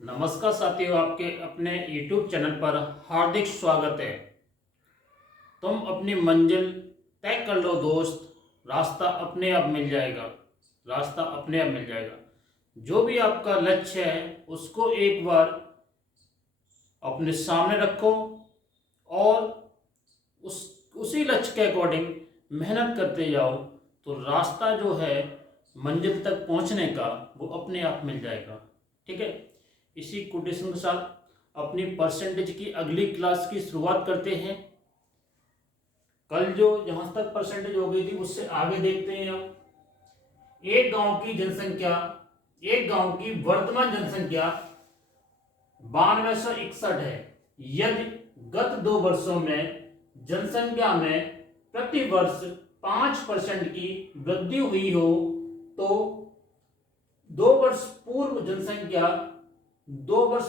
नमस्कार साथियों, आपके अपने YouTube चैनल पर हार्दिक स्वागत है। तुम अपनी मंजिल तय कर लो दोस्त, रास्ता अपने आप मिल जाएगा। रास्ता अपने आप मिल जाएगा। जो भी आपका लक्ष्य है उसको एक बार अपने सामने रखो और उसी लक्ष्य के अकॉर्डिंग मेहनत करते जाओ, तो रास्ता जो है मंजिल तक पहुंचने का वो अपने आप मिल जाएगा। ठीक है, इसी कोटेशन के साथ अपनी परसेंटेज की अगली क्लास की शुरुआत करते हैं। कल जो जहां तक परसेंटेज हो गई थी उससे आगे देखते हैं। अब एक गांव की वर्तमान जनसंख्या 9261 है। यदि गत 2 वर्षों में जनसंख्या में प्रति वर्ष 5% की वृद्धि हुई हो तो 2 वर्ष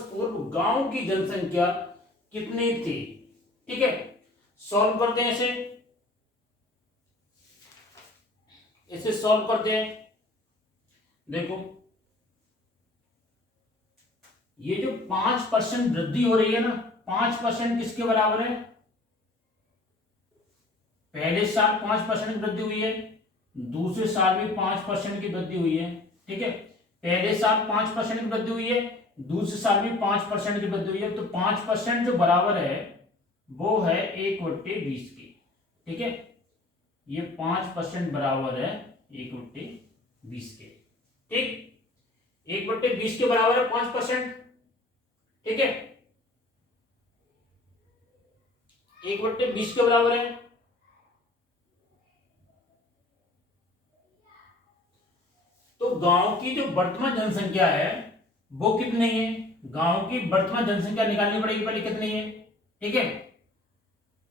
पूर्व गांव की जनसंख्या कितनी थी। ठीक है, सॉल्व करते हैं इसे सॉल्व करते हैं। देखो, ये जो 5% वृद्धि हो रही है ना, 5% किसके बराबर है? पहले साल 5% की वृद्धि हुई है, दूसरे साल भी 5% की वृद्धि हुई है। ठीक है, पहले साल 5% की वृद्धि हुई है, दूसरे साल भी 5% की वृद्धि हुई है। तो 5% जो बराबर है वो है 1/20 की। ठीक है, ये 5% बराबर है 1/20 के। ठीक, 1/20 के बराबर है 5%। ठीक है, 1/20 के बराबर है। तो गांव की जो वर्तमान जनसंख्या है वो कितनी है? गांव की वर्तमान जनसंख्या निकालनी पड़ेगी पहले, कितनी है? ठीक है,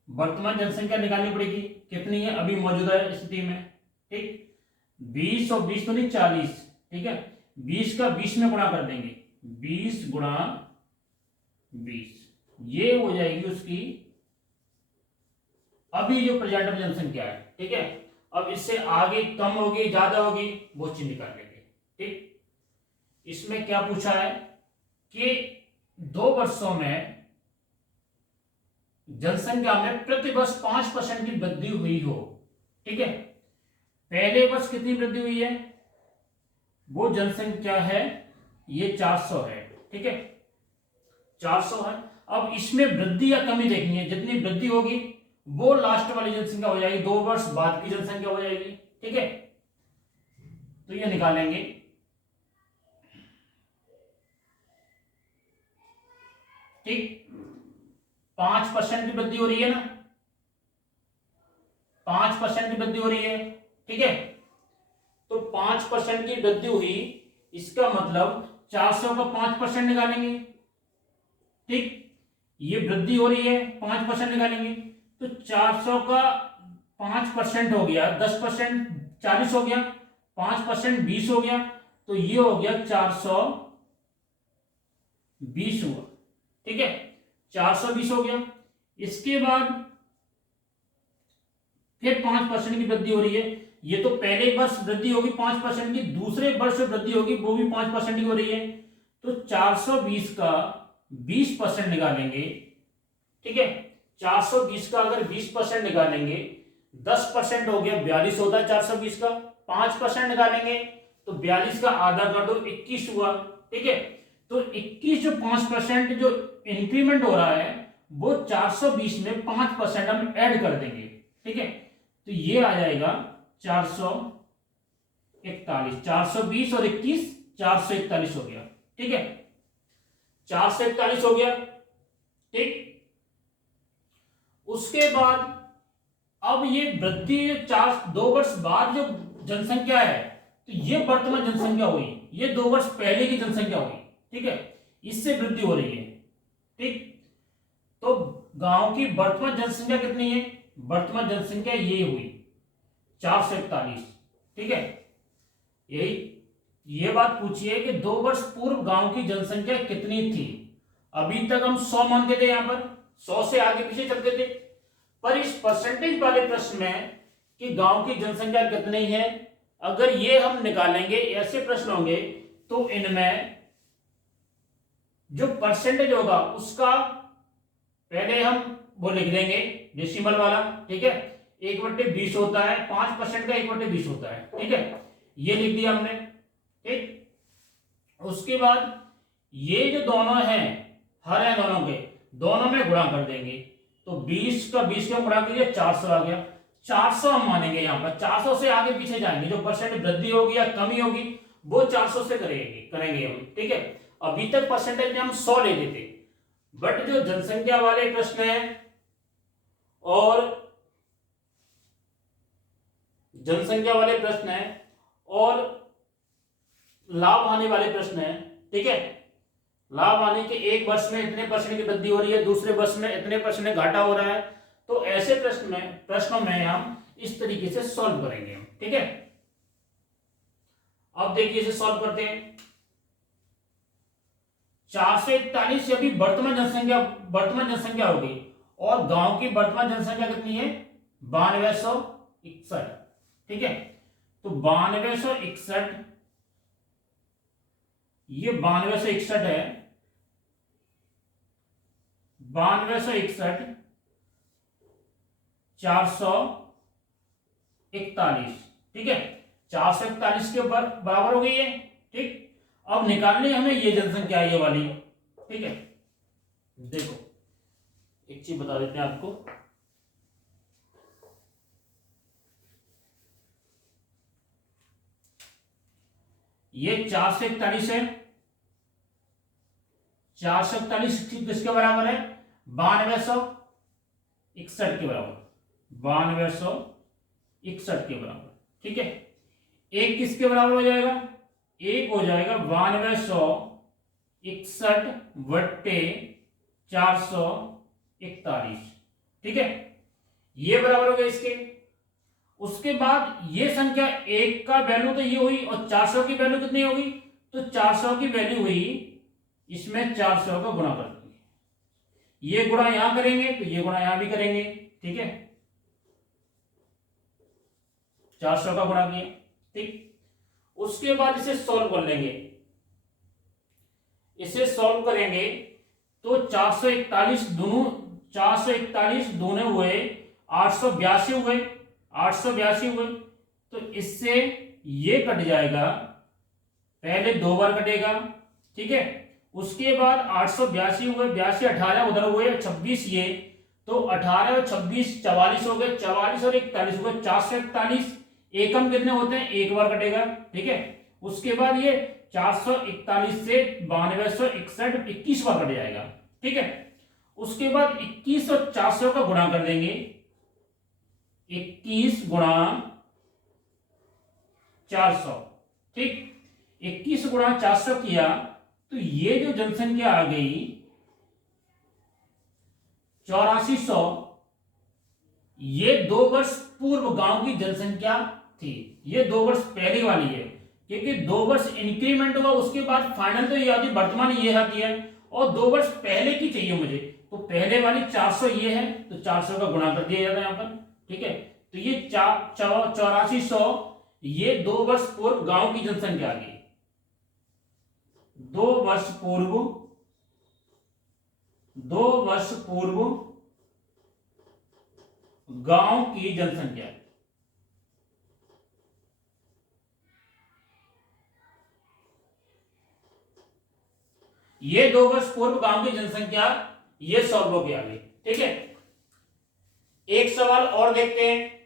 वर्तमान जनसंख्या निकालनी पड़ेगी कितनी है अभी मौजूदा स्थिति में। ठीक, 20 और 20 तो नहीं, 40। ठीक है, 20 का 20 में गुणा कर देंगे, 20 गुणा 20, ये हो जाएगी उसकी अभी जो प्रेजेंट में जनसंख्या है। ठीक है, अब इससे आगे कम होगी ज्यादा होगी वो चीज निकाल लेंगे। ठीक, इसमें क्या पूछा है कि 2 वर्षों में जनसंख्या में प्रति वर्ष 5% की वृद्धि हुई हो। ठीक है, पहले वर्ष कितनी वृद्धि हुई है? वो जनसंख्या है ये 400 है। ठीक है, 400 है। अब इसमें वृद्धि या कमी देखनी है, जितनी वृद्धि होगी वो लास्ट वाली जनसंख्या हो जाएगी, 2 वर्ष बाद की जनसंख्या हो जाएगी। ठीक है, तो ये निकालेंगे। ठीक, 5% की वृद्धि हो रही है ना, 5% की वृद्धि हो रही है। ठीक है, तो 5% की वृद्धि हुई, इसका मतलब 400 का 5% निकालेंगे। ठीक, ये वृद्धि हो रही है, 5% निकालेंगे तो 400 का 5% हो गया 10%, 40 हो गया, 5% 20 हो गया, तो ये हो गया 420 हुआ। ठीक है, 420 हो गया। इसके बाद फिर 5% की वृद्धि हो रही है। ये तो पहले वर्ष वृद्धि होगी 5% की, दूसरे वर्ष वृद्धि होगी वो भी 5% की हो रही है। तो 420 का 20% निकालेंगे। ठीक है, 420 का अगर 20% निकालेंगे, 10% हो गया 42 होता है 420 का। 5% निकालेंगे तो 42 का आधा कर दो 21 हुआ। ठीक है, तो 21 जो 5% जो इंक्रीमेंट हो रहा है वो 420 में 5% हम ऐड कर देंगे। ठीक है, तो ये आ जाएगा 441, 420 और 21 441 हो गया। ठीक है, 441 हो गया। ठीक, उसके बाद अब ये वृद्धि 2 वर्ष बाद जो जनसंख्या है, तो ये वर्तमान जनसंख्या हुई, ये 2 वर्ष पहले की जनसंख्या हुई। ठीक है, इससे वृद्धि हो रही है। ठीक, तो गांव की वर्तमान जनसंख्या कितनी है? वर्तमान जनसंख्या ये हुई 441। ठीक है, यही ये बात पूछिए कि 2 वर्ष पूर्व गांव की जनसंख्या कितनी थी। अभी तक हम 100 मानते थे, यहां पर 100 से आगे पीछे चलते थे, पर इस परसेंटेज वाले प्रश्न में कि गांव की जनसंख्या कितनी है, अगर ये हम निकालेंगे, ऐसे प्रश्न होंगे तो इनमें जो परसेंटेज होगा उसका पहले हम वो लिख देंगे डेसिमल वाला, ठीक है। 1/20 होता है, 5% का 1/20 होता है, ठीक है। ये लिख दिया हमने, ठीक। उसके बाद ये जो दोनों हैं, हर है दोनों के, दोनों में गुणा कर देंगे। तो 20 का 20 में गुणा कीजिए, 400 आ गया। 400 हम मानेंगे यहाँ पर, 400 से आगे पीछे जाएंगे, जो परसेंट वृद्धि होगी या कमी होगी वो 400 से करेंगे हम, ठीक है। अभी तक परसेंटेज में हम 100 ले लेते, बट जो जनसंख्या वाले प्रश्न है और जनसंख्या वाले प्रश्न है और लाभ हानि वाले प्रश्न है, ठीक है। लाभ हानि के एक वर्ष में इतने परसेंट की वृद्धि हो रही है, दूसरे वर्ष में इतने परसेंट घाटा हो रहा है, तो ऐसे प्रश्नों में हम इस तरीके से सॉल्व करेंगे, ठीक है। अब देखिए इसे सॉल्व करते हैं। 441 अभी वर्तमान जनसंख्या होगी, और गांव की वर्तमान जनसंख्या कितनी है? 9261, ठीक है। तो 9261, ये 9261 है, 9261 441, ठीक है। 441 के बराबर हो गई है, ठीक। अब निकालनी हमें ये जनसंख्या, ये वाली, ठीक है। देखो एक चीज बता देते हैं आपको, ये 441 है, 441 किसके बराबर है? 9261 के बराबर, 9261 के बराबर, ठीक है। एक किसके बराबर हो जाएगा? एक हो जाएगा 9261 बट्टे 441, ठीक है। ये बराबर हो गया इसके। उसके बाद ये संख्या एक का वैल्यू तो ये हुई, और 400 की वैल्यू कितनी होगी? तो 400 की वैल्यू हुई, इसमें 400 का गुणा कर देंगे, ये गुणा यहां करेंगे तो ये गुणा यहां भी करेंगे, ठीक है। 400 का गुणा किया, ठीक। उसके बाद इसे सॉल्व कर लेंगे, इसे सॉल्व करेंगे तो 441 दूने हुए 882 हुए, 882 हुए, तो इससे ये कट जाएगा, पहले 2 बार कटेगा, ठीक है। उसके बाद 882 हुए, 82 18 उधर हुए, 26 ये, तो 18 और 26 44 हो गए, 44 और 41 हो गए, 441। एकम कितने होते हैं? एक बार कटेगा, ठीक है। उसके बाद ये 441 से 9261 21 बार कट जाएगा, ठीक है। उसके बाद 21 और 400 का गुणा कर देंगे, 21 गुणा 400, ठीक। 21 गुणा 400 किया तो ये जो जनसंख्या आ गई 8400, ये 2 वर्ष पूर्व गांव की जनसंख्या थी, ये 2 वर्ष पहले वाली है, क्योंकि 2 वर्ष इंक्रीमेंट हुआ, उसके बाद फाइनल तो ये आती, वर्तमान ये आती है, और 2 वर्ष पहले की चाहिए मुझे, तो पहले वाली 400 ये है, तो 400 का गुणा कर दिया जाता है यहां पर, ठीक है। तो ये 8400, ये 2 वर्ष पूर्व गांव की जनसंख्या आ गई, 2 वर्ष पूर्व गांव की जनसंख्या, ये 2 वर्ष पूर्व गांव की जनसंख्या, ये सॉल्व हो गया, ठीक है। एक सवाल और देखते हैं,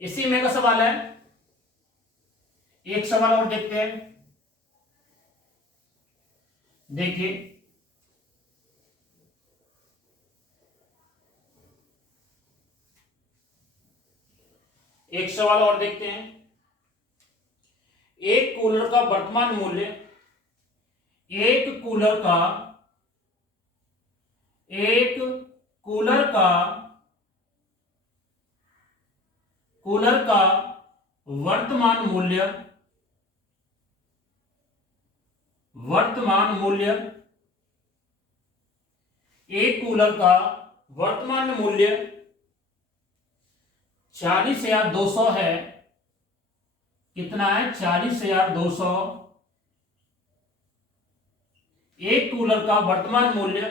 इसी में का सवाल है, एक सवाल और देखते हैं। देखिए एक सवाल और देखते हैं। एक कूलर का वर्तमान मूल्य, एक कूलर का वर्तमान मूल्य एक कूलर का वर्तमान मूल्य 40,200 है। कितना है? 40,200। एक कूलर का वर्तमान मूल्य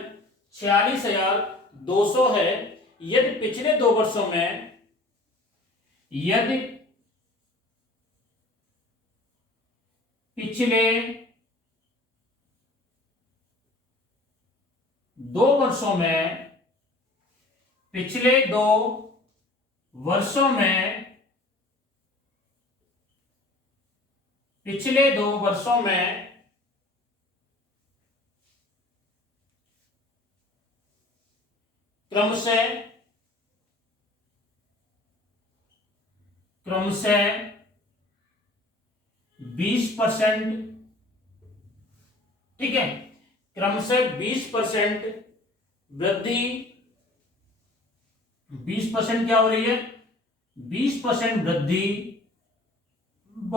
46,200 है। यदि पिछले 2 वर्षों में यदि पिछले 2 वर्षों में पिछले 2 वर्षों में पिछले 2 वर्षों में क्रमशः 20%, ठीक है, क्रमशः 20% वृद्धि, 20% क्या हो रही है, 20% वृद्धि व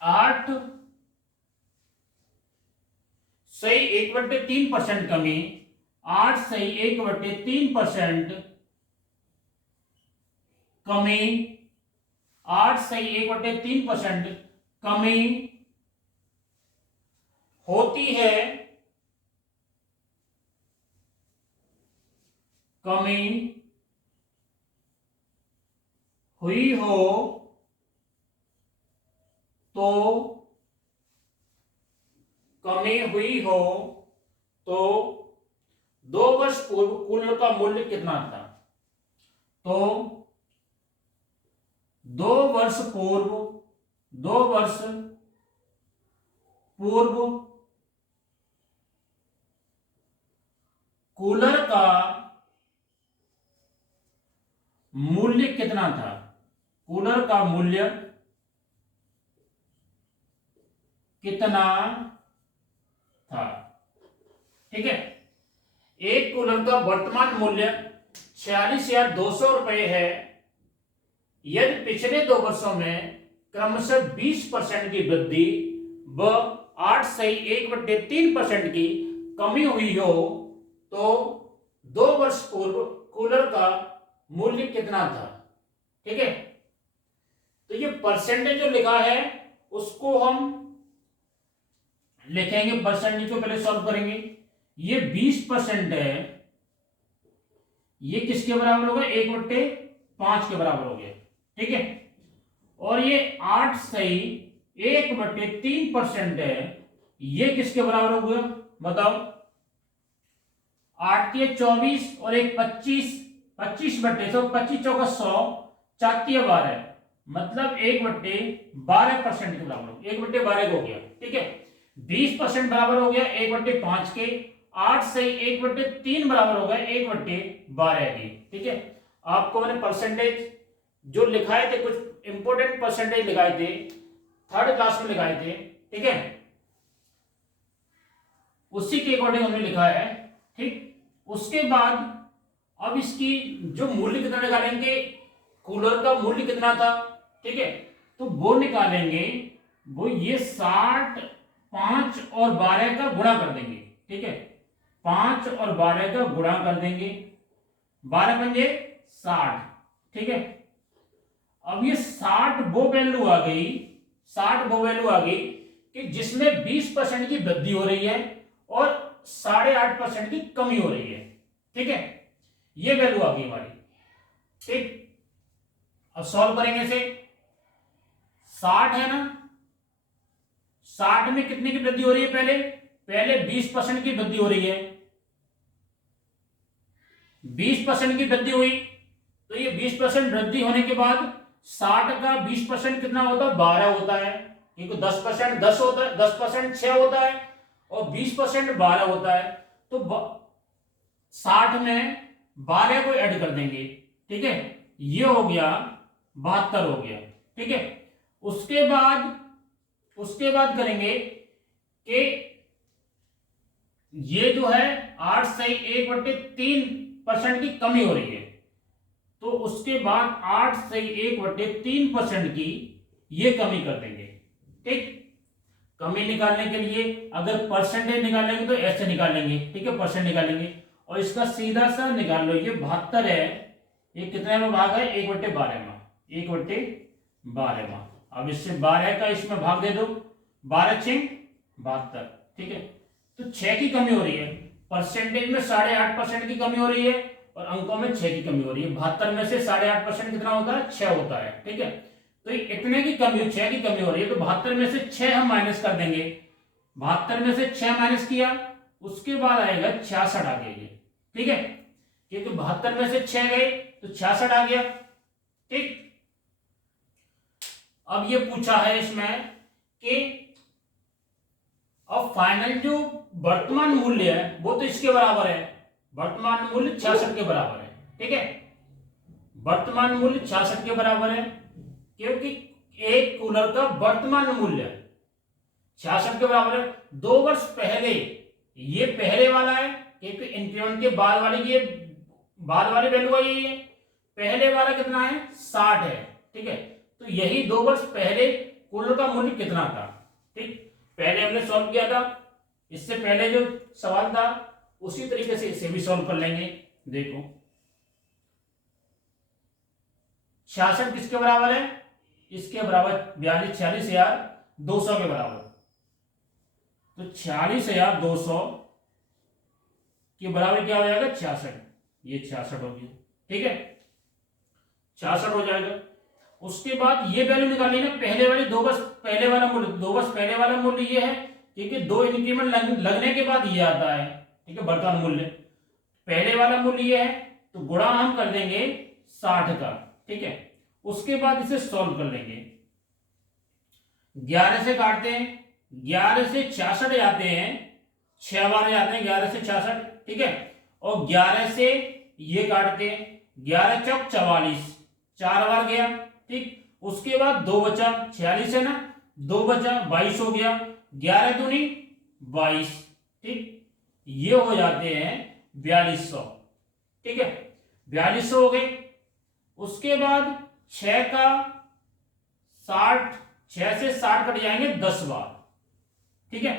8.1/3% कमी, 8.1/3% कमी, 8.1/3% कमी होती है, कमी हुई हो तो कमी हुई हो तो 2 वर्ष पूर्व कूलर का मूल्य कितना था। तो 2 वर्ष पूर्व कूलर का मूल्य कितना था, कूलर का मूल्य कितना था, ठीक है। एक कूलर का वर्तमान मूल्य 46,200 रुपए है। यदि पिछले 2 वर्षों में क्रमशः 20% की वृद्धि व 8.1/3% की कमी हुई हो तो 2 वर्ष पूर्व कूलर का मूल्य कितना था, ठीक है। तो ये परसेंटेज जो लिखा है उसको हम लिखेंगे, परसेंटेज को पहले सॉल्व करेंगे। ये 20% है, ये किसके बराबर होगा, 1/5 के बराबर हो गया, ठीक है। और ये 8.1/3% है, ये किसके बराबर हो गया बताओ, 8 के 24 और 1 25, 25 चौका 100, 4×12, मतलब 1/12% के बराबर, 1/12 हो गया, ठीक है। 20% बराबर हो गया 1/5 के, 8 से 1/3 बराबर हो गया 1/12 की, ठीक है। आपको मैंने परसेंटेज जो लिखाए थे, कुछ इंपोर्टेंट परसेंटेज लिखाए थे, 3rd क्लास में लिखाए थे, ठीक है, उसी के अकॉर्डिंग हमने लिखा है, ठीक। उसके बाद अब इसकी जो मूल्य कितना निकालेंगे, कूलर का मूल्य कितना था, ठीक है, तो वो निकालेंगे, वो ये 60 5 और 12 का गुणा कर देंगे, ठीक है, 5 और 12 का गुणा कर देंगे, 12 पंजे 60, ठीक है। अब ये 60 वो वैल्यू आ गई, 60 वो वैल्यू आ गई कि जिसमें 20% की वृद्धि हो रही है और 8.5% की कमी हो रही है, ठीक है, ये वैल्यू आ गई हमारी, ठीक। अब सॉल्व करेंगे इसे, 60 है ना, 60 में कितने की वृद्धि हो रही है, पहले 20% की वृद्धि हो रही है, 20% की वृद्धि हुई, तो ये 20% वृद्धि होने के बाद 60 का 20% कितना होता है, 12 होता है, क्योंकि 10% 10 होता है, 10% 6 होता है और 20% 12 होता है, तो 60 में 12 को ऐड कर देंगे, ठीक है, ये हो गया 72 हो गया, ठीक है। उसके बाद करेंगे कि ये जो है 8 से 1/3% की कमी हो रही है, तो उसके बाद 8 से 1/3% की ये कमी कर देंगे, ठीक। कमी निकालने के लिए अगर परसेंटेज निकालेंगे तो ऐसे निकालेंगे, ठीक है, परसेंट निकालेंगे और इसका सीधा सा निकाल लो, ये 72 है, ये कितने में भाग है, 1/12 में, 1/12 में। अब इससे 12 का इसमें भाग दे दो, 12 6 72, ठीक है। तो 6 की कमी हो रही है, परसेंटेज में 8.5% की कमी हो रही है और अंकों में 6 की कमी हो रही है। 72 में से 8.5% कितना होता है? 6 होता है, ठीक है। तो इतने की कमी, 6 की कमी हो रही है, तो 72 में से 6 हम माइनस कर देंगे। 72 में से 6 माइनस किया, उसके बाद आएगा 66 आ गया ये, ठीक है, क्योंकि 72 में से 6 गए तो 66 आ गया, ठीक। अब ये पूछा है इसमें कि अब फाइनल जो वर्तमान मूल्य है वो तो इसके बराबर है, वर्तमान मूल्य 66 के बराबर है, ठीक है। वर्तमान मूल्य 66 के बराबर है, क्योंकि एक कूलर का वर्तमान मूल्य 66 के बराबर है। 2 वर्ष पहले, ये पहले वाला है क्योंकि इंक्रीमेंट के बाद वाली, ये बाद वाली वैल्यू आई है। पहले वाला कितना है? 60 है, ठीक है। तो यही 2 वर्ष पहले कूलर का मूल्य कितना था, ठीक। पहले हमने सॉल्व किया था, इससे पहले जो सवाल था उसी तरीके से इसे भी सॉल्व कर लेंगे। देखो 66 किसके बराबर है? इसके बराबर 46,200 के बराबर। तो 46,200 के बराबर क्या हो जाएगा? 66। ये 66 हो गया, ठीक है, 66 हो जाएगा। उसके बाद ये वैल्यू निकालनी है ना, पहले वाली 2 वर्ष पहले वाला मूल्य, 2 वर्ष पहले वाला मूल्य ये है क्योंकि 2 इंक्रीमेंट लगने के बाद ये आता है, ठीक है, वर्तमान मूल्य। पहले वाला मूल्य ये है तो गुणा हम कर देंगे 60 का, ठीक है। उसके बाद इसे सॉल्व कर लेंगे। 11 से काटते हैं, 11 से 66 जाते हैं, 6 बार जाते हैं 11 से 66, ठीक है। और 11 से ये काटते हैं, 11 चौक 44, 4 बार गया, ठीक। उसके बाद 2 बचा, 46 है ना, 2 बचा 22 हो गया, 11 दूनी 22, ठीक। ये हो जाते हैं 4200, ठीक है, 4200 हो गए। उसके बाद 6 का 60, 6 से 60 कट जाएंगे 10 बार, ठीक है।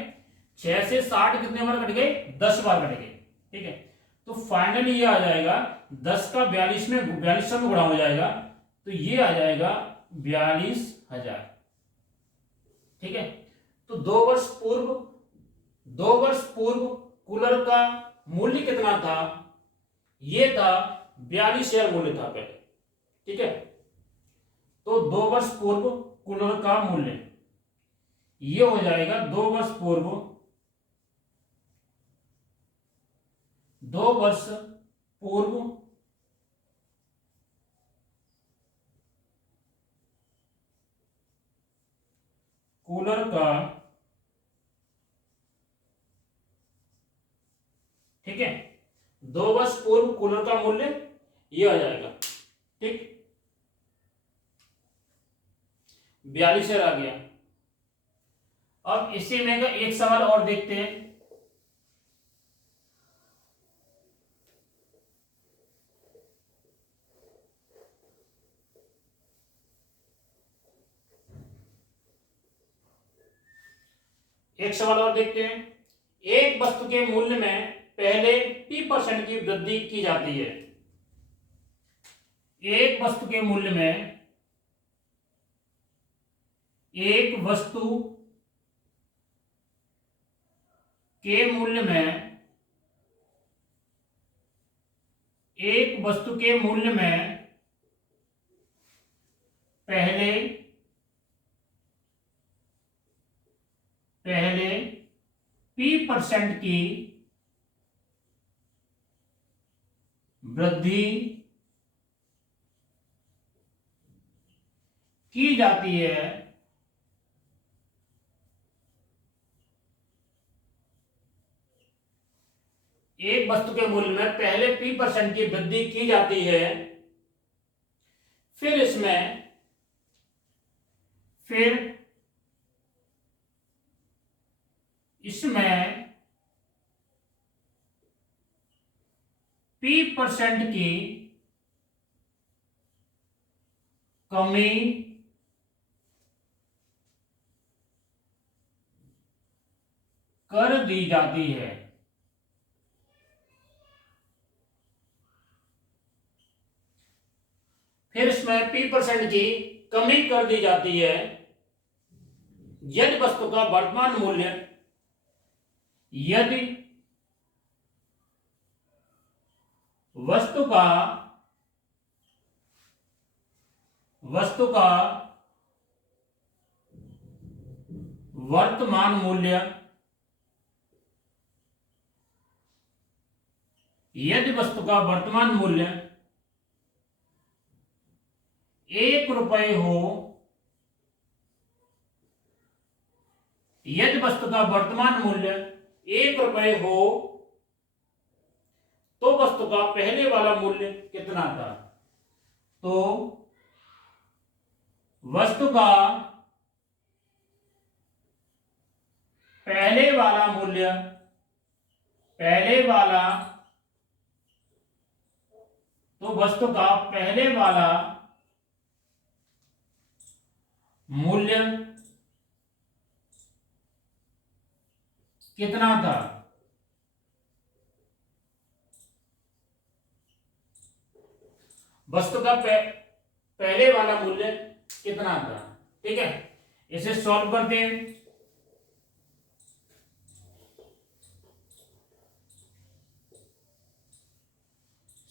6 से 60 कितने बार कट गए? 10 बार कट गए, ठीक है। तो फाइनली ये आ जाएगा 10 का 4200 में गुणा हो जाएगा, तो ये आ जाएगा 42,000, ठीक है। तो 2 वर्ष पूर्व कूलर का मूल्य कितना था? ये था 42,000 मूल्य था पहले, ठीक है। तो 2 वर्ष पूर्व कूलर का मूल्य ये हो जाएगा 2 वर्ष पूर्व, 2 वर्ष पूर्व कूलर का, ठीक है, 2 वर्ष पूर्व कूलर का मूल्य ये आ जाएगा, ठीक, 42,000 आ गया। अब इसी में का एक सवाल और देखते हैं। एक सवाल और देखते हैं। एक वस्तु के मूल्य में पहले P% की वृद्धि की जाती है। एक वस्तु के मूल्य में, एक वस्तु के मूल्य में, एक वस्तु के मूल्य में पहले P% की वृद्धि की जाती है, एक वस्तु के मूल्य में पहले P% की वृद्धि की जाती है, फिर इसमें P% की कमी कर दी जाती है। फिर इसमें P% की कमी कर दी जाती है यदि वस्तु का वर्तमान मूल्य यदि वस्तु का वर्तमान मूल्य, यदि वस्तु का वर्तमान मूल्य 1 रुपये हो, यदि वस्तु का वर्तमान मूल्य 1 रुपये हो, तो वस्तु का पहले वाला मूल्य कितना था? तो वस्तु का पहले वाला मूल्य, तो वस्तु का पहले वाला मूल्य कितना था? वस्तु का पहले वाला मूल्य कितना था? ठीक है, इसे सॉल्व करते हैं।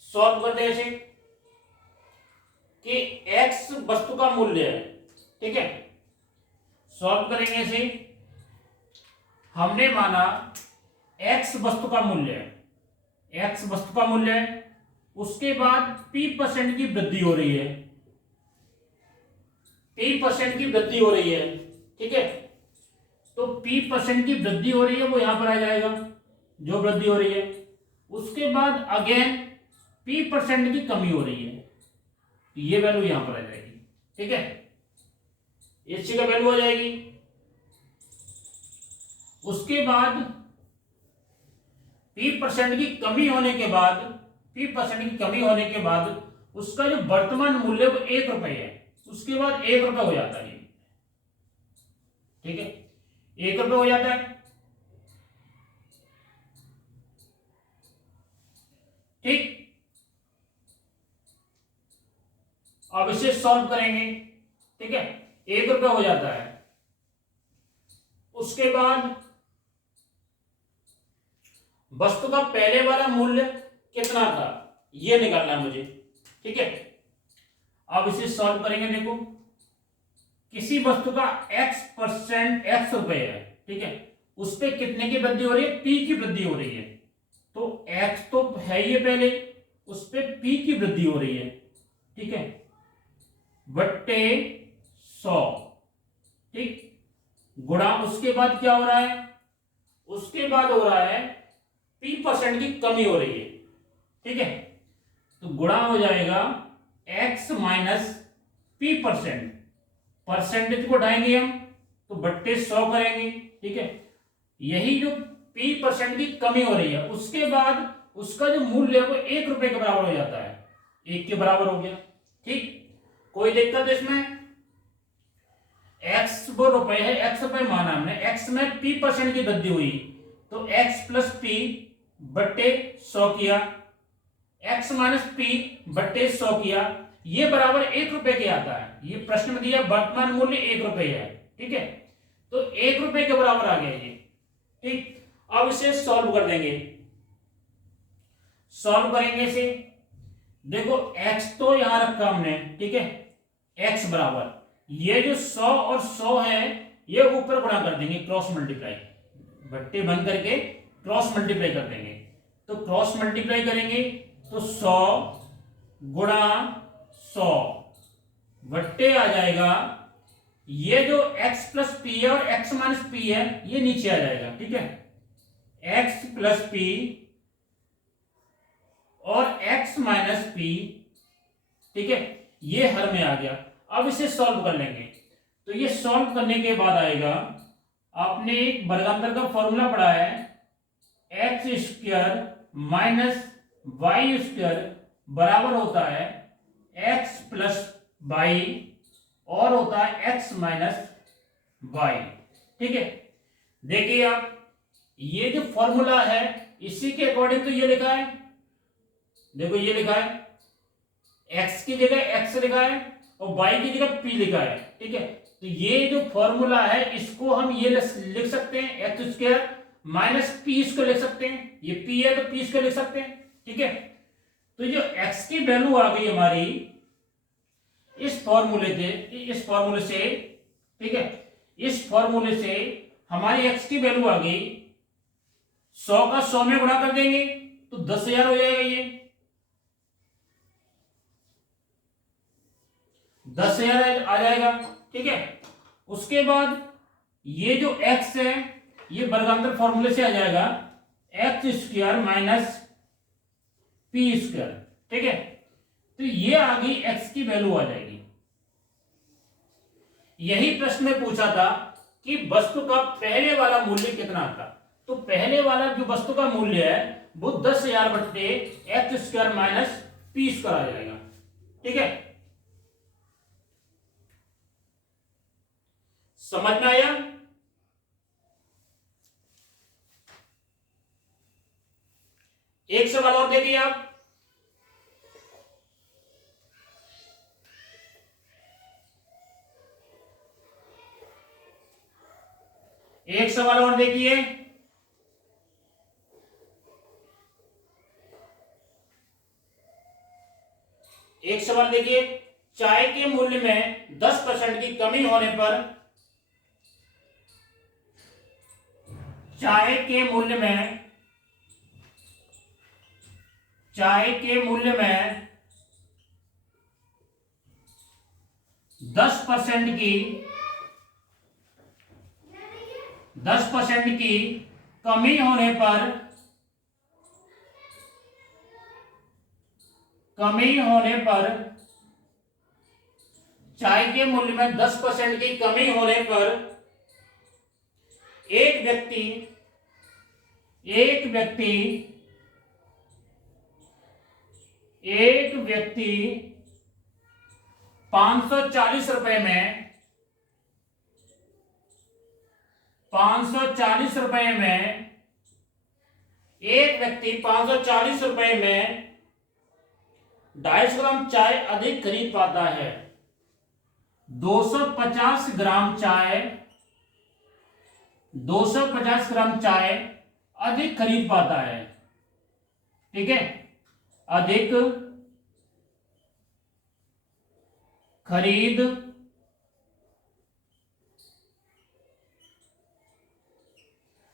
सॉल्व करते हैं ऐसे कि x वस्तु का मूल्य है। ठीक है, सॉल्व करेंगे ऐसे, हमने माना x वस्तु का मूल्य है, x वस्तु का मूल्य है, उसके बाद p% की वृद्धि हो रही है, p% की वृद्धि हो रही है। ठीक है, तो p% की वृद्धि हो रही है, वो यहां पर आ जाएगा जो वृद्धि हो रही है। उसके बाद अगेन p% की कमी हो रही है, ये वैल्यू यहां पर आ जाएगी। ठीक है, इसी का वैल्यू आ जाएगी। उसके बाद p% की कमी होने के बाद, p% की कमी होने के बाद उसका जो वर्तमान मूल्य वो 1 रुपये है, उसके बाद 1 रुपये हो जाता है। ठीक है, 1 रुपये हो जाता है। ठीक, अब इसे सॉल्व करेंगे। ठीक है, 1 रुपये हो जाता है। उसके बाद वस्तु का पहले वाला मूल्य कितना था, यह निकालना है मुझे। ठीक है, अब इसे सॉल्व करेंगे। देखो, किसी वस्तु का x रुपए है, ठीक है, उस पे कितने की वृद्धि हो रही है? p की वृद्धि हो रही है। तो x तो है ही पहले, उस पे p की वृद्धि हो रही है। ठीक है, बट्टे 100। ठीक, गुणा उसके बाद क्या हो रहा है? उसके बाद हो रहा है p% की कमी हो रही है। ठीक है, तो गुणा हो जाएगा x माइनस p%, परसेंटेज को उठाएंगे हम तो बट्टे 100 करेंगे। ठीक है, यही जो p% की कमी हो रही है, उसके बाद उसका जो मूल्य है वो 1 रुपए के बराबर हो जाता है, 1 के बराबर हो गया। ठीक, कोई दिक्कत इसमें? x वो रुपए है, x रुपए माना हमने, x में p% की वृद्धि हुई तो x प्लस p बट्टे 100 किया, x माइनस p बट्टे 100 किया, ये बराबर 1 रुपए के आता है। ये प्रश्न में दिया वर्तमान मूल्य 1 रुपए है। ठीक है, तो 1 रुपए के बराबर आ गया ये। ठीक, अब इसे सॉल्व कर देंगे। सॉल्व करेंगे इसे, देखो x तो यहां रखा हमने। ठीक है, x बराबर ये जो 100 और 100 है ये ऊपर गुणा कर देंगे, क्रॉस मल्टीप्लाई, बट्टे बंद करके क्रॉस मल्टीप्लाई कर देंगे। तो क्रॉस मल्टीप्लाई करेंगे तो 100 गुणा 100 बट्टे आ जाएगा, ये जो x प्लस पी है और x माइनस पी है ये नीचे आ जाएगा। ठीक है, x प्लस पी और x माइनस पी। ठीक है, ये हर में आ गया। अब इसे सॉल्व कर लेंगे, तो ये सॉल्व करने के बाद आएगा, आपने एक वर्गांतर का फॉर्मूला पढ़ा है, x square minus y square बराबर होता है एक्स प्लस वाई और होता है एक्स माइनस वाई। ठीक है, देखिए आप, ये जो फॉर्मूला है इसी के अकॉर्डिंग तो ये लिखा है। देखो ये लिखा है, x की जगह x लिखा है और y की जगह p लिखा है। ठीक है, तो ये जो फॉर्मूला है इसको हम ये लिख सकते हैं, एक्स स्क्वायर माइनस पी इसको लिख सकते हैं, ये पी है तो पी इसको लिख सकते हैं। ठीक है, तो जो एक्स की वैल्यू आ गई हमारी इस फॉर्मूले से, ठीक है, इस फॉर्मूले से हमारी एक्स की वैल्यू आ गई 100 का 100 में गुणा कर देंगे तो 10,000 हो जाएगा, ये 10,000 आ जाएगा। ठीक है, उसके बाद ये जो x है ये वर्गांतर फॉर्मूले से आ जाएगा x square minus p square. ठीक है, तो ये आ गई x की वैल्यू आ जाएगी। यही प्रश्न में पूछा था कि वस्तु का पहले वाला मूल्य कितना था, तो पहले वाला जो वस्तु का मूल्य है वो 10,000 बट्टे x square minus p square आ जाएगा। ठीक है, समझ में आया? एक सवाल और देखिए आप, एक सवाल और देखिए, एक सवाल देखिए, चाय के मूल्य में 10% की कमी होने पर, चाय के मूल्य में 10% की 10% की कमी होने पर, चाय के मूल्य में 10% की कमी होने पर एक व्यक्ति 540 रुपए में 540 रुपए में एक व्यक्ति 540 रुपए में 250 ग्राम चाय अधिक खरीद पाता है। 250 ग्राम चाय अधिक खरीद पाता है। ठीक है, अधिक खरीद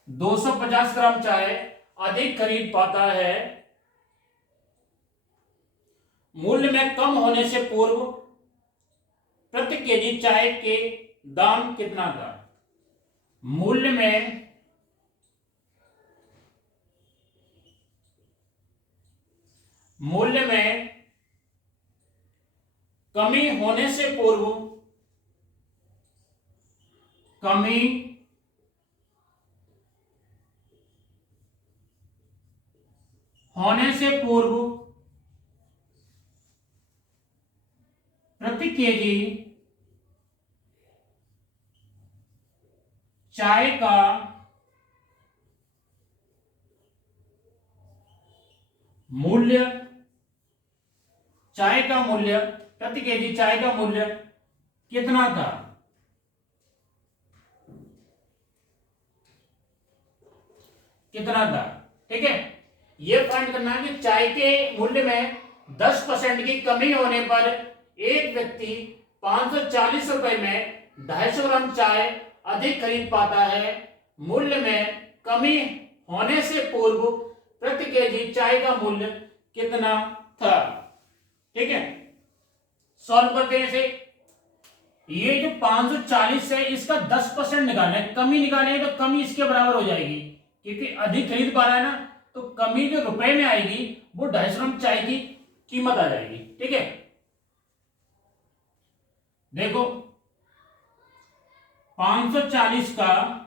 250 ग्राम चाय अधिक खरीद पाता है। मूल्य में कम होने से पूर्व प्रति केजी चाय के दाम कितना था? मूल्य में कमी होने से पूर्व प्रति केजी चाय का मूल्य प्रति केजी चाय का मूल्य कितना था? ठीक है, यह फाइंड करना है कि चाय के मूल्य में 10% की कमी होने पर एक व्यक्ति 540 रुपए में 250 ग्राम चाय अधिक खरीद पाता है। मूल्य में कमी होने से पूर्व प्रति केजी चाय का मूल्य कितना था? ठीक है, सॉल्व करते हैं इसे। ये जो 540 है इसका 10% निकालना है, कमी निकालनी है तो कमी इसके बराबर हो जाएगी, क्योंकि अधिक खरीद पा रहा है ना, तो कमी जो रुपए में आएगी वो 250 ग्राम चाय की कीमत आ जाएगी। ठीक है, देखो 540 का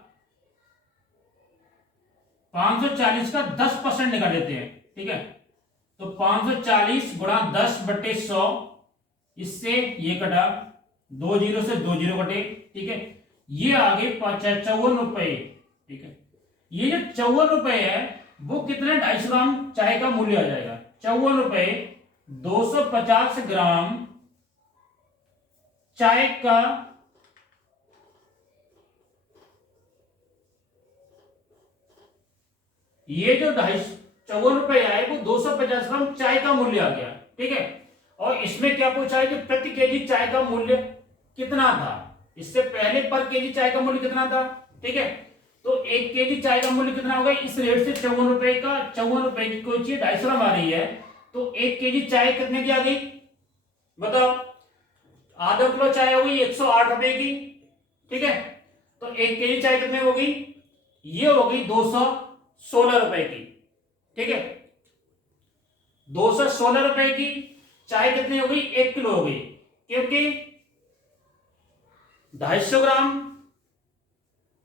10% निकाल देते हैं। ठीक है, तो 540 गुणा 10 बटे 100, इससे ये कटा, 2 जीरो से 2 जीरो कटे। ठीक है, ये आगे 54 रुपए। ठीक है, ये जो 54 रुपए है वो कितने 250 ग्राम चाय का मूल्य आ जाएगा। 54 रुपए 250 ग्राम चाय का ये जो 254 रुपए आए वो 250 ग्राम चाय का मूल्य आ गया। ठीक है, और इसमें क्या पूछा है कि प्रति केजी चाय का मूल्य कितना था। इससे पहले पर केजी चाय का मूल्य कितना था। ठीक है, तो 1 केजी चाय का मूल्य कितना होगा, इस रेट से 54 रुपए का, 54 रुपए की कोई चीज 250 ग्राम आ रही है, तो 1 केजी चाय कितने की आ गई बताओ। आधा किलो चाय हो गई 108 रुपए की। ठीक है, तो 1 केजी चाय कितने हो गई, ये हो गई 216 रुपए की। ठीक है, 216 रुपए की चाय कितनी हो गई, 1 किलो हो गई, क्योंकि 250 ग्राम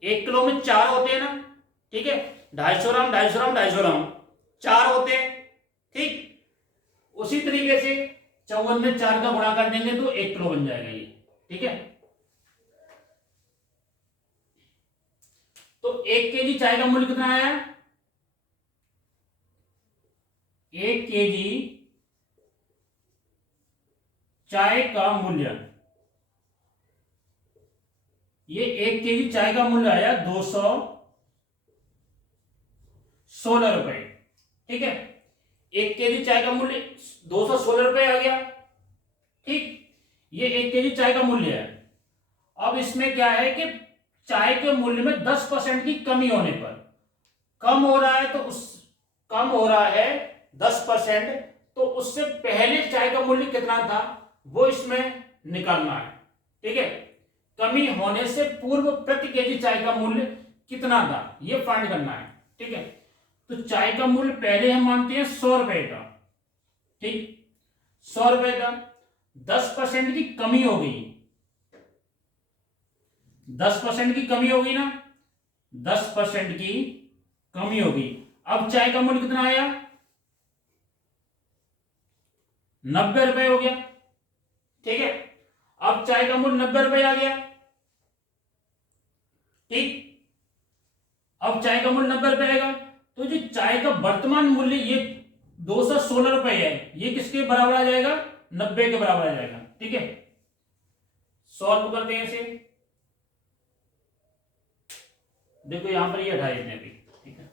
1 किलो में 4 होते हैं ना। ठीक है, 250 ग्राम 250 ग्राम 250 ग्राम 4 होते हैं। ठीक, उसी तरीके से 54 में 4 का गुणा कर देंगे तो 1 किलो बन जाएगा ये। ठीक है, तो 1 केजी चाय का मूल्य कितना आया, 1 केजी चाय का मूल्य, ये 1 केजी चाय का मूल्य आया 216 रुपए। ठीक है, 1 केजी चाय का मूल्य 216 रुपए आ गया। ठीक, ये 1 केजी चाय का मूल्य है। अब इसमें क्या है कि चाय के मूल्य में 10% की कमी होने पर कम हो रहा है, तो उस कम हो रहा है 10%, तो उससे पहले चाय का मूल्य कितना था वो इसमें निकालना है। ठीक है, कमी होने से पूर्व प्रति केजी चाय का मूल्य कितना था ये फाइंड करना है। ठीक है, तो चाय का मूल्य पहले हम मानते हैं 100 रुपए का। ठीक, 100 रुपए का 10% की कमी हो गई, 10% की कमी होगी ना, 10% की कमी होगी। अब चाय का मूल्य कितना आया, 90 रुपए हो गया। ठीक है, अब चाय का मूल्य 90 रुपए आ गया। ठीक, अब चाय का मूल्य 90 रुपए आएगा, तो जो चाय का वर्तमान मूल्य ये 216 रुपए है, ये किसके बराबर आ जाएगा, 90 के बराबर आ जाएगा। ठीक है, सॉल्व करते हैं इसे। देखो यहां पर ये 28 ने भी। ठीक है,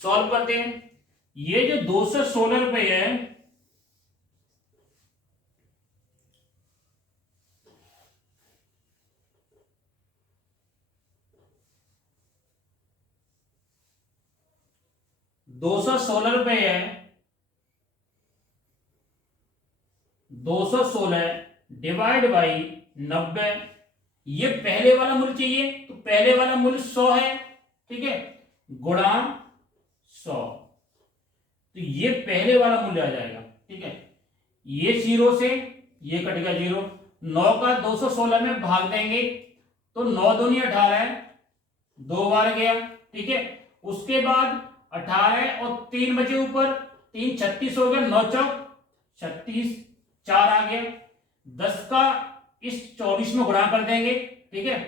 सॉल्व करते हैं। ये जो 216 रुपए है, ₹216 है, 216 डिवाइड बाई 90, ये पहले वाला मूल्य चाहिए, तो पहले वाला मूल्य 100 है। ठीक है, गुणा 100, तो ये पहले वाला मूल्य आ जाएगा। ठीक है, ये 0 से ये कट गया 0, 9 का 216 में भाग देंगे तो 9 दूनी 18, 2 बार गया। ठीक है, उसके बाद 18 और 3 बचे ऊपर, 3 36 हो गया, 9 चौक 36, 4 आ गया। 10 का इस 24 में गुणा कर देंगे। ठीक है,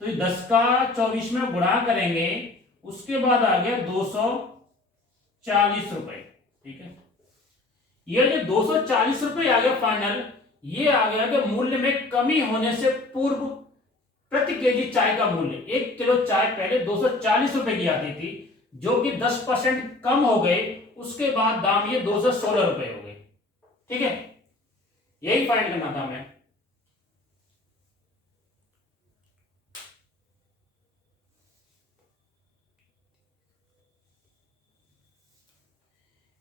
तो 10 का 24 में गुणा करेंगे, उसके बाद आ गया 240 रुपए। ठीक है, ये जो 240 रुपए आ गया फाइनल, ये आ गया कि मूल्य में कमी होने से पूर्व प्रति केजी चाय का मूल्य। 1 किलो चाय पहले 240 रुपए की आती थी, जो कि 10% कम हो गए, उसके बाद दाम ये 216 रुपए हो गए। ठीक है, यही फाइंड करना था हमें।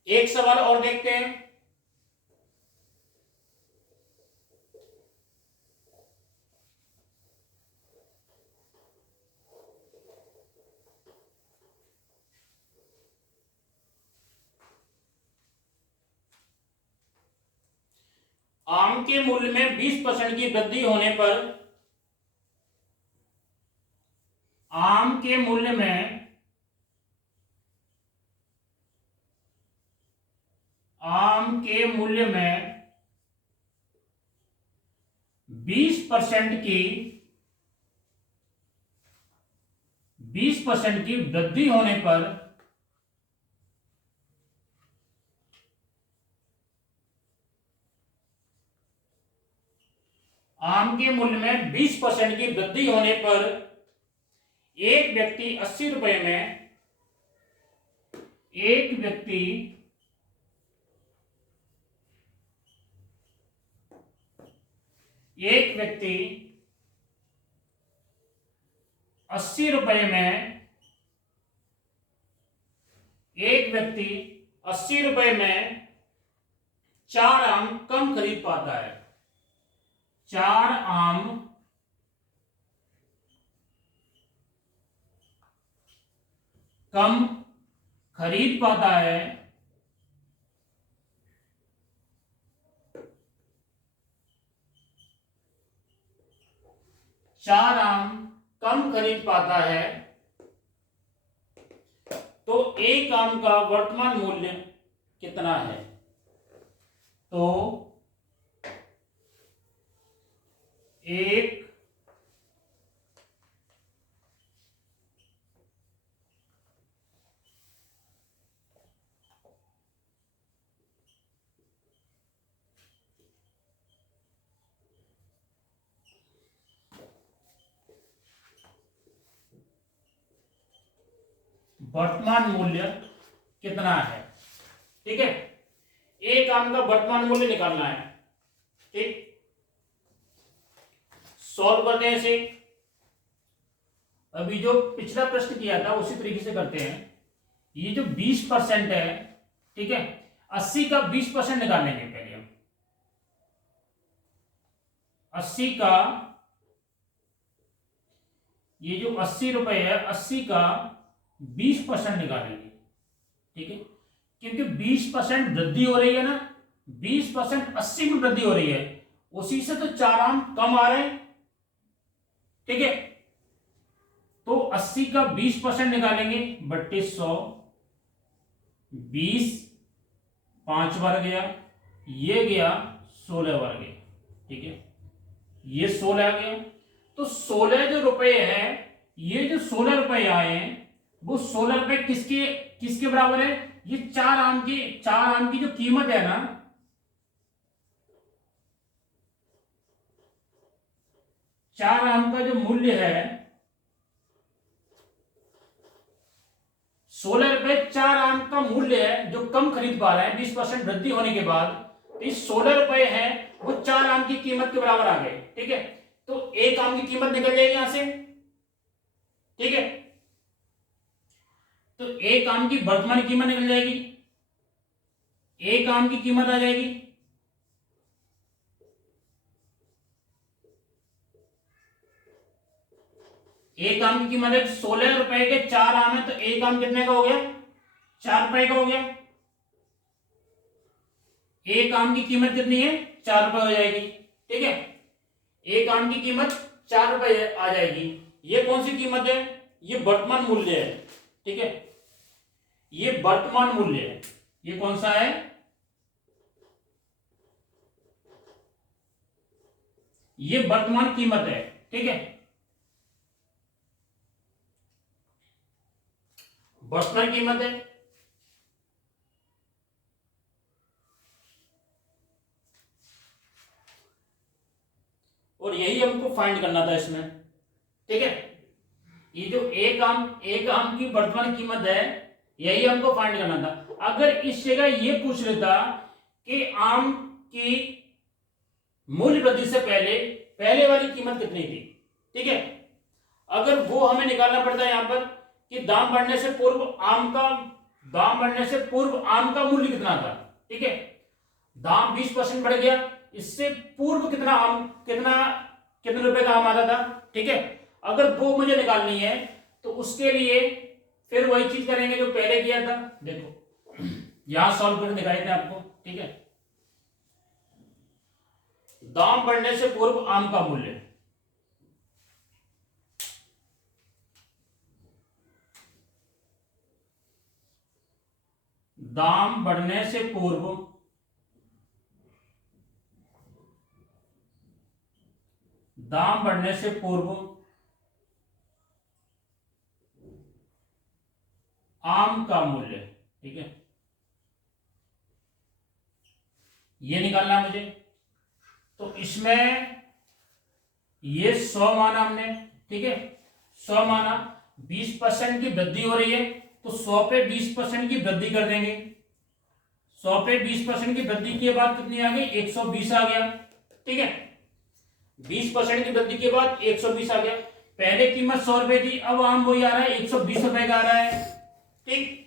एक सवाल और देखते हैं। आम के मूल्य में 20% की वृद्धि होने पर आम के मूल्य में आम के मूल्य में 20% की 20% की वृद्धि होने पर आम के मूल्य में 20% की वृद्धि होने पर एक व्यक्ति 80 रुपए में एक व्यक्ति 80 रुपए में एक व्यक्ति 80 रुपए में 4 आम कम खरीद पाता है। 4 आम कम खरीद पाता है। चार आम कम खरीद पाता है तो एक आम का वर्तमान मूल्य कितना है? तो एक वर्तमान मूल्य कितना है? ठीक है, एक आम का वर्तमान मूल्य निकालना है। ठीक, सॉल्व करते हैं इसे। अभी जो पिछला प्रश्न किया था उसी तरीके से करते हैं। ये जो 20% है, ठीक है, 80 का 20% निकालेंगे पहले हम। 80 का, ये जो 80 रुपए है, 80 का 20% निकालेंगे। ठीक है, क्योंकि 20% वृद्धि हो रही है ना, 20% 80 में वृद्धि हो रही है, उसी से तो 4 आम कम आ रहे हैं। ठीक है, तो 80 का 20% निकालेंगे, 3200, 20 5 बार गया, ये गया 16 बार गया। ठीक है, ये 16 आ गया। तो 16 जो रुपए है, ये जो 16 रुपए आए हैं, वो 16 रुपए किसके किसके बराबर है? ये 4 आम की जो कीमत है ना, चार आम का जो मूल्य है 16 रुपए, 4 आम का मूल्य है जो कम खरीद पा रहे हैं 20% वृद्धि होने के बाद। तो इस 16 रुपए है वो 4 आम की कीमत के बराबर आ गए। ठीक है, तो एक आम की कीमत निकल जाएगी यहां से। ठीक है, तो एक आम की वर्तमान कीमत निकल जाएगी, एक आम की कीमत आ जाएगी। एक आम की कीमत है 16 रुपए के 4 आम है, तो एक आम कितने का हो गया? 4 रुपए का हो गया। एक आम की कीमत कितनी है? 4 रुपए हो जाएगी। ठीक है, एक आम की कीमत 4 रुपए आ जाएगी। ये कौन सी कीमत है? ये वर्तमान मूल्य है। ठीक है, ये वर्तमान मूल्य है। ये कौन सा है? ये वर्तमान कीमत है। ठीक है, वर्तमान कीमत है। और यही हमको फाइंड करना था इसमें। ठीक है, ये जो एक आम की वर्तमान कीमत है, यही हमको फाइंड करना था। अगर इस जगह ये पूछ लेता कि आम की मूल्य वृद्धि से पहले पहले वाली कीमत कितनी थी, ठीक है, अगर वो हमें निकालना पड़ता है यहां पर कि दाम बढ़ने से पूर्व आम का मूल्य कितना था। ठीक है, दाम 20% बढ़ गया, इससे पूर्व कितने रुपए का आम आता था। ठीक है, अगर वो मुझे निकालनी है तो उसके लिए फिर वही चीज करेंगे जो पहले किया था। देखो यहां सॉल्व करके दिखाए थे आपको। ठीक है, दाम बढ़ने से पूर्व आम का मूल्य, दाम बढ़ने से पूर्व आम का मूल्य। ठीक है, ये निकालना है मुझे। तो इसमें ये 100 माना हमने, ठीक है, 100 माना, 20% की वृद्धि हो रही है तो 100 पे 20% की वृद्धि कर देंगे। 100 पे 20% की वृद्धि के बाद कितनी आ गई, 120 आ गया, ठीक है, 20% की वृद्धि के बाद 120 आ गया। पहले कीमत 100 रुपए थी, अब आम वही आ रहा है, 120 रुपए का आ रहा है, ठीक,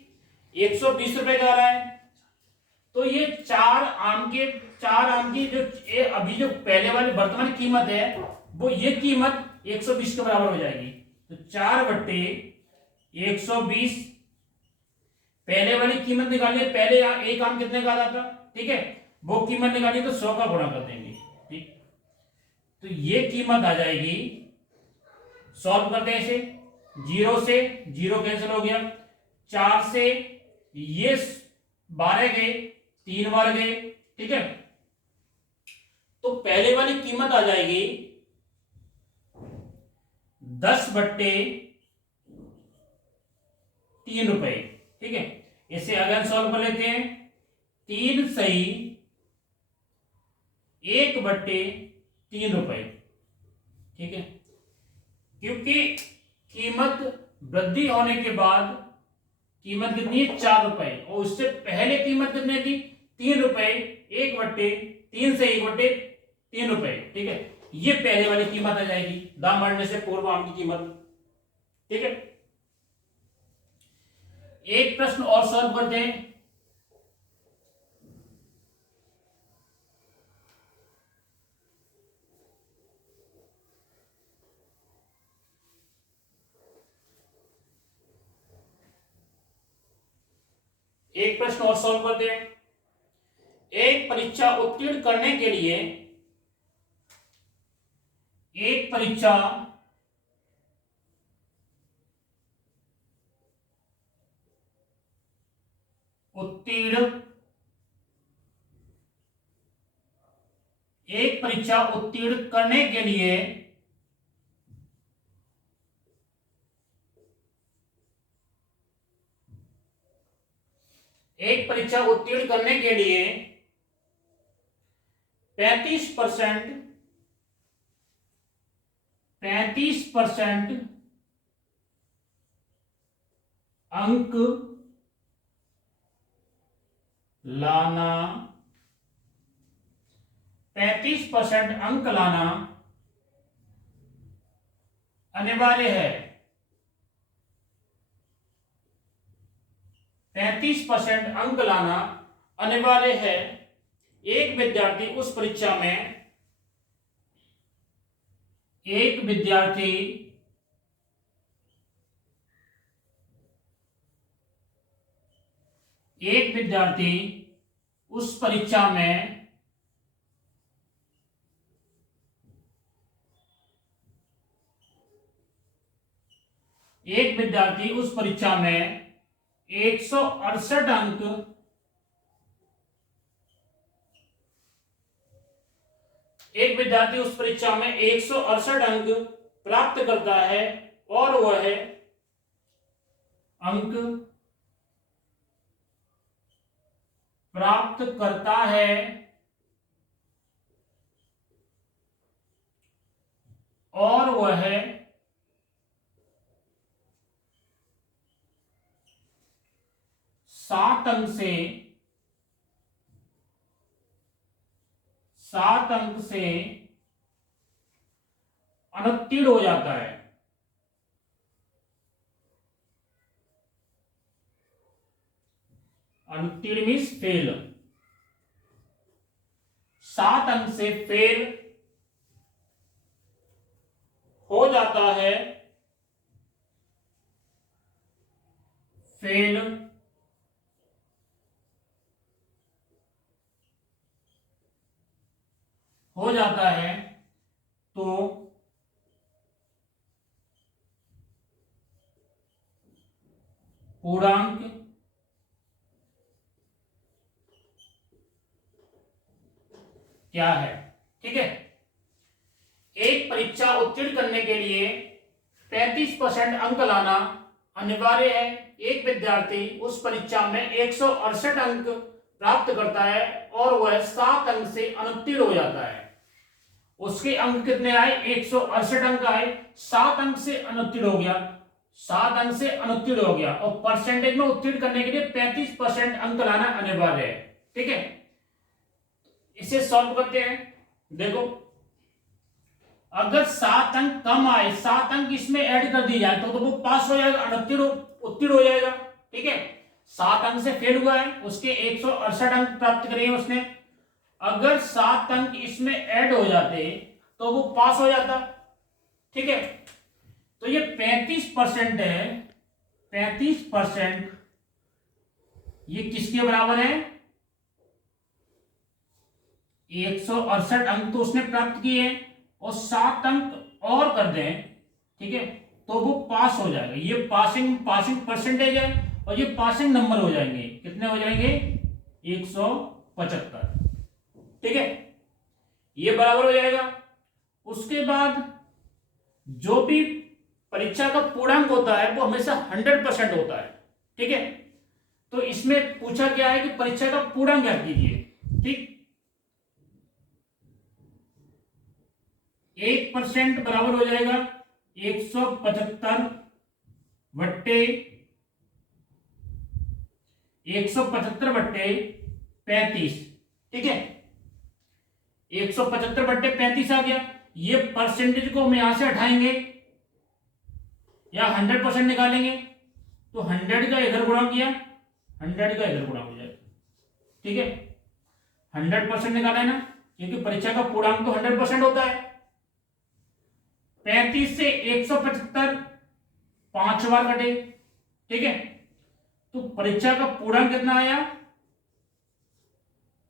120 रुपए का आ रहा है। तो ये चार आम की जो अभी जो पहले वाली वर्तमान कीमत है वो ये कीमत 120 के बराबर हो जाएगी। तो 4/120, पहले वाली कीमत निकालिए, पहले एक आम कितने का आता था, ठीक है, वो कीमत निकालिए तो 100 का गुणा कर देंगे, ठीक। तो ये कीमत आ जाएगी, सॉल्व करते हैं इसे, 0 से 0 कैंसिल हो गया, 4 से ये 12 गए, 3 बार गए, ठीक है। तो पहले वाली कीमत आ जाएगी 10/3 रुपए, ठीक है। इसे अगेन सॉल्व कर लेते हैं, 3 सही 1/3 रुपए, ठीक है, क्योंकि कीमत वृद्धि होने के बाद कीमत कितनी है, 4 रुपए, और उससे पहले कीमत कितनी थी, 3 रुपए, 1/3 से 1/3 रुपए, ठीक है। ये पहले वाली कीमत आ जाएगी, दाम बढ़ने से पूर्व आम की कीमत, ठीक है। एक प्रश्न और सॉल्व करते हैं। एक प्रश्न और सॉल्व करते हैं। एक परीक्षा उत्तीर्ण करने के लिए, एक परीक्षा उत्तीर्ण, एक परीक्षा उत्तीर्ण करने के लिए एक परीक्षा उत्तीर्ण करने के लिए 35% अंक लाना, 35% अंक लाना अनिवार्य है। 35% अंक लाना अनिवार्य है। एक विद्यार्थी उस परीक्षा में, एक विद्यार्थी उस परीक्षा में एक विद्यार्थी उस परीक्षा में 168 अंक, एक विद्यार्थी उस परीक्षा में 168 अंक प्राप्त करता है और वह अंक प्राप्त करता है और वह 7 अंक से 7 अंक से अनुत्तीर्ण हो जाता है। अनुत्तीर्ण मीन्स फेल, 7 अंक से फेल हो जाता है, फेल हो जाता है तो पूर्णांक क्या है, ठीक है। एक परीक्षा उत्तीर्ण करने के लिए 35% अंक लाना अनिवार्य है। एक विद्यार्थी उस परीक्षा में 168 अंक प्राप्त करता है और वह 7 अंक से अनुत्तीर्ण हो जाता है। उसके अंक कितने आए, 168 अंक आए, 7 अंक से अनुत्तीर्ण हो गया, 7 अंक से अनुत्तीर्ण हो गया, और परसेंटेज में उत्तीर्ण करने के लिए 35% अंक लाना अनिवार्य है। ठीक है, इसे सॉल्व करते हैं। देखो, अगर 7 अंक कम आए, 7 अंक इसमें ऐड कर दिए जाए तो वो पास हो जाएगा, अनुत्तीर्ण उत्तीर्ण हो जाएगा। ठीक है, 7 अंक से फेल हुआ है, उसके 168 अंक प्राप्त करे हैं उसने। अगर 7 अंक इसमें ऐड हो जाते तो वो पास हो जाता। ठीक है, तो ये 35% है, 35% ये किसके बराबर है, 168 अंक तो उसने प्राप्त किए और 7 अंक और कर दें, ठीक है, तो वो पास हो जाएगा। ये पासिंग परसेंटेज है और ये पासिंग नंबर हो जाएंगे। कितने हो जाएंगे, 175। ठीक है, ये बराबर हो जाएगा। उसके बाद जो भी परीक्षा का पूर्णांक होता है वो हमेशा 100% होता है। ठीक है, तो इसमें पूछा गया है कि परीक्षा का पूर्णांक ज्ञात कीजिए। ठीक, 1% बराबर हो जाएगा 175 बट्टे 35। ठीक है, 175 बट्टे 35 आ गया। ये परसेंटेज को हम यहां से हटाएंगे या 100% निकालेंगे, तो 100 का इधर गुणा किया, 100 का इधर गुणा हो जाएगा। ठीक है, 100% निकाला है ना, क्योंकि परीक्षा का पूर्णांक तो 100% होता है। 35 से 175 5 बार कटे। ठीक है, तो परीक्षा का पूर्णांक कितना आया,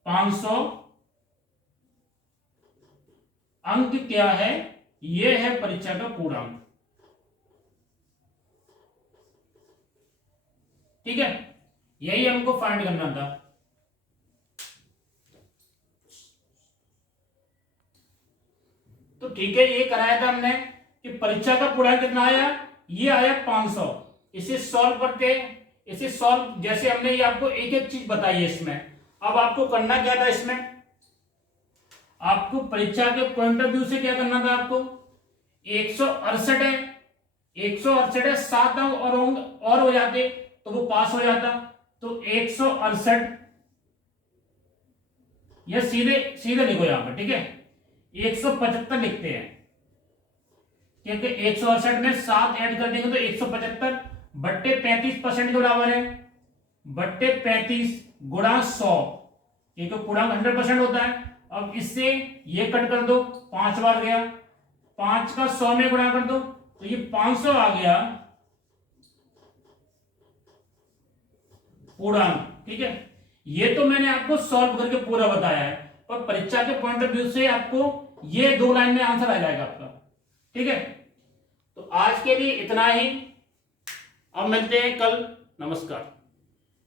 500 अंक क्या है, यह है परीक्षा का पूर्णांक। ठीक है, यही हमको फाइंड करना था। तो ठीक है, ये कराया था हमने कि परीक्षा का पूर्णांक कितना आया, ये आया 500। इसे सॉल्व करते, इसे सॉल्व जैसे हमने ये आपको एक एक चीज बताई है इसमें। अब आपको करना क्या था, इसमें आपको परीक्षा के पॉइंट ऑफ व्यू से क्या करना था, आपको 168 है, 168 है, 7 अंक और हो जाते तो वो पास हो जाता। तो 168 यह सीधे सीधे लिखो यहां पर। ठीक है, 175 लिखते हैं, क्योंकि 168 में 7 ऐड कर देंगे तो 175 बट्टे 35% के बराबर है, बट्टे 35 गुणा 100, क्योंकि पूर्णांक 100% होता है। अब इससे ये कट कर दो, 5 बार गया, 5 का 100 में गुणा कर दो तो ये 500 आ गया पूर्णांक। ठीक है, ये तो मैंने आपको सॉल्व करके पूरा बताया है, और परीक्षा के पॉइंट ऑफ व्यू से आपको ये 2 लाइन में आंसर आ जाएगा आपका। ठीक है, तो आज के लिए इतना ही, अब मिलते हैं कल। नमस्कार।